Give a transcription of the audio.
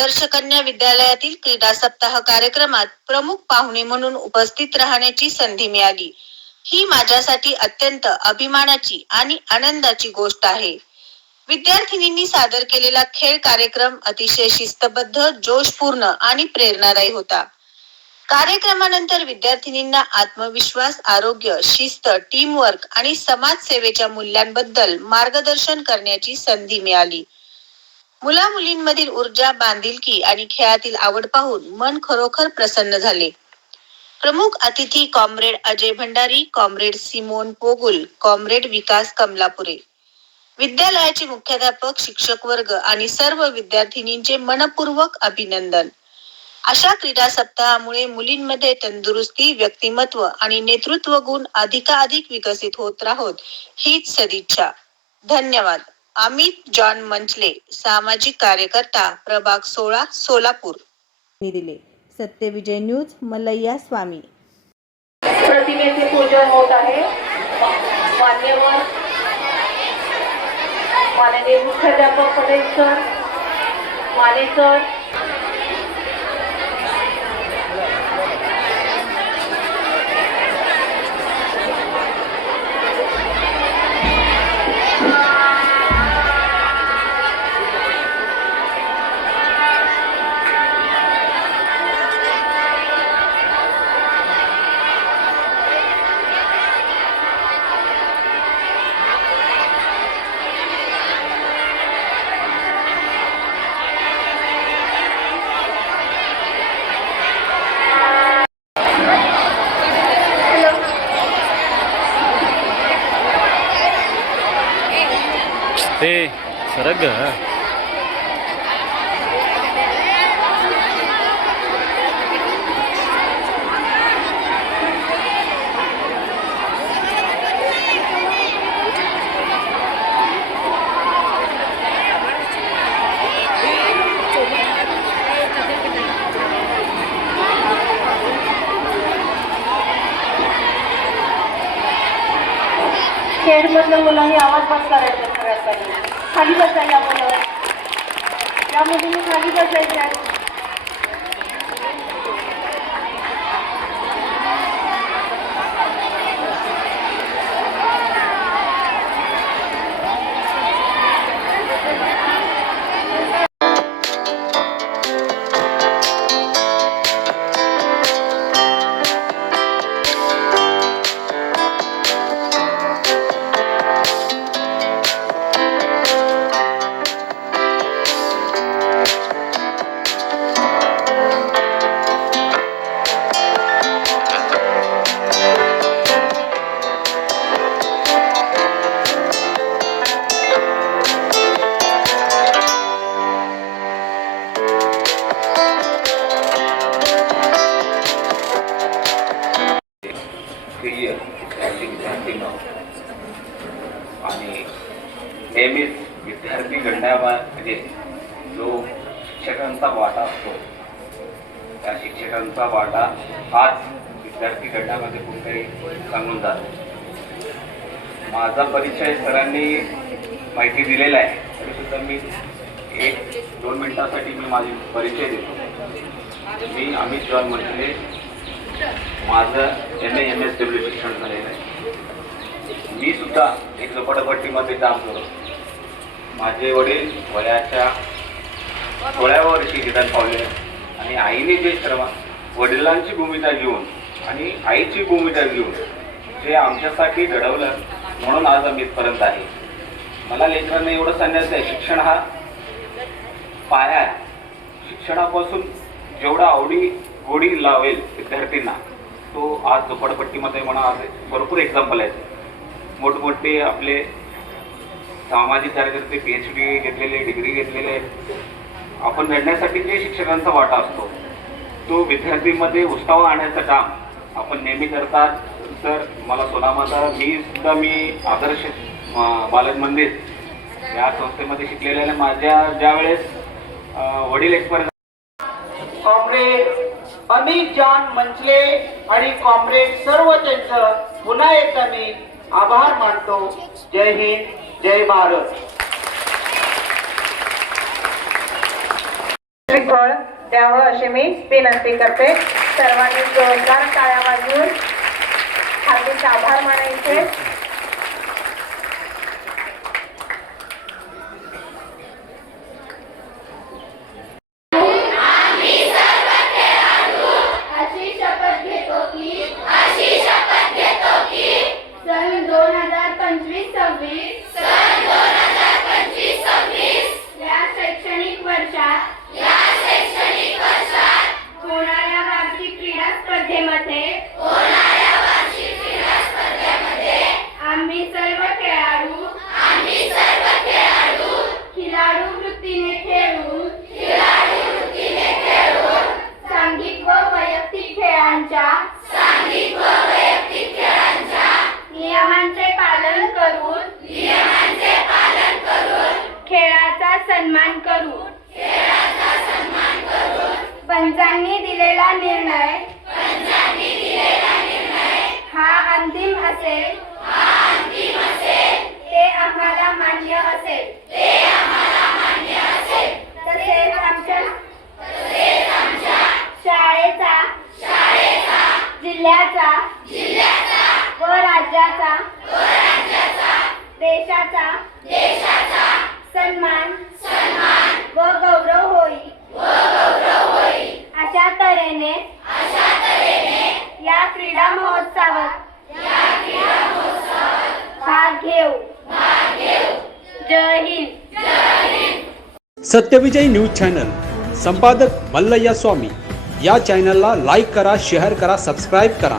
आदर्श कन्या विद्यालयातील क्रीडा सप्ताह कार्यक्रमात प्रमुख पाहुणे म्हणून उपस्थित राहण्याची संधी मिळाली। ही माझ्यासाठी अत्यंत अभिमानाची आणि आनंदाची गोष्ट आहे। विद्यार्थिनींनी सादर केलेला खेळ कार्यक्रम अतिशय शिस्तबद्ध, जोशपूर्ण आणि प्रेरणादायी होता। कार्यक्रमानंतर विद्यार्थिनींना आत्मविश्वास, आरोग्य, शिस्त, टीमवर्क आणि समाजसेवेच्या मूल्यांबद्दल मार्गदर्शन करण्याची संधी मिळाली। मुला-मुलींमधील ऊर्जा, बांधिलकी आणि खेळातील आवड पाहून मन खरोखर प्रसन्न झाले। प्रमुख अतिथी comrade Ajay Bhandari, comrade Simon Pogul, comrade Vikas Kamalapure, विद्यालयाचे मुख्याध्यापक, शिक्षक वर्ग आणि सर्व विद्यार्थिनींचे मनपूर्वक अभिनंदन। अशा क्रीडा सप्ताहामुळे मुलींमध्ये तंदुरुस्ती, व्यक्तिमत्व आणि नेतृत्व गुण अधिकाधिक विकसित होत राहोत, हीच सदिच्छा। धन्यवाद। अमित जॉन मंचले, सामाजिक कार्यकर्ता, प्रभाग 16, सोलापूर। दिले। सत्यविजय न्यूज, मलैया स्वामी। प्रतिमेचे पूजन होत आहे। मान्यवर माननीय मुख्याध्यापक पटेल सर, माने सर, ते सरग खेळमधल्या मुलांनी आवाज बंद करायचा सगळ्यात पहिले। खाली बसायला मुलं, या मुलींनी खाली बसायचं आहे। आणि नेहमीच विद्यार्थी घडण्यामध्ये जो शिक्षकांचा वाटा असतो, त्या शिक्षकांचा वाटा हाच विद्यार्थी घडण्यामध्ये कुठेतरी सांगून जातो। माझा परिचय सरांनी माहिती दिलेला आहे, तरी सुद्धा मी 1-2 मिनिटांसाठी मी माझी परिचय देतो। मी अमित जॉन मंचले, माझं MA MSW शिक्षण झालेलं आहे। मी सुद्धा एक झोपडपट्टीमध्ये काम करतो। माझे वडील वयाच्या 16व्या वर्षी निधन पावले आणि आईने जे सर्व वडिलांची भूमिका घेऊन आणि आईची भूमिका घेऊन जे आमच्यासाठी घडवलं, म्हणून आज आम्ही इथपर्यंत आहे। मला लेकरांना एवढं सांगायचं आहे, शिक्षण हा पाया आहे। शिक्षणापासून जेवढा आवडी गोडी लावेल विद्यार्थ्यांना, तो आज झोपडपट्टीमध्ये म्हणा आज भरपूर एक्झाम्पल आहेत। मोठमोठे आपले सामाजिक कार्यकर्ते PhD घेतलेले, डिग्री घेतलेले आहेत। आपण घडण्यासाठी जे शिक्षकांचा वाटा असतो, तो विद्यार्थींमध्ये उत्साह आणण्याचं काम आपण नेहमी करतात। तर मला सोनामाता, मी आदर्श बालक मंदिर या संस्थेमध्ये शिकलेले आहे। माझ्या ज्यावेळेस वडील एक्सपायर, कॉम्रेड अमित जॉन मंचले आणि कॉम्रेड सर्व त्यांचं पुन्हा एकदा मी आभार मानतो। जय हिंद, जय भारत। फळ द्यावं अशी मी विनंती करते. सर्वांनी जोरदार टाळ्या वाजवून हार्दिक आभार मानायचे. अशी शपथ घेतो की सन 2025-26 या शैक्षणिक वर्षात होणाऱ्या वार्षिक क्रीडा स्पर्धेमध्ये आम्ही सर्व खेळाडू खिलाडू वृत्तीने खेळून सांघिक व वैयक्तिक खेळांच्या नियमांचे पालन करून खेळाचा सन्मान करू. पंचांनी दिलेला निर्णय हा अंतिम असेल ते आम्हाला मान्य असेल. तसेच आमच्या शाळेचा जिल्ह्याचा व राज्याचा देशाचा सन्मान व गौरव होईल. अशा तऱ्हेने या क्रीडा महोत्सवात भाग घेऊ. जय हिंद. सत्यविजय न्यूज चॅनल संपादक मल्लय्या स्वामी या चॅनलला लाईक करा, शेअर करा, सबस्क्राईब करा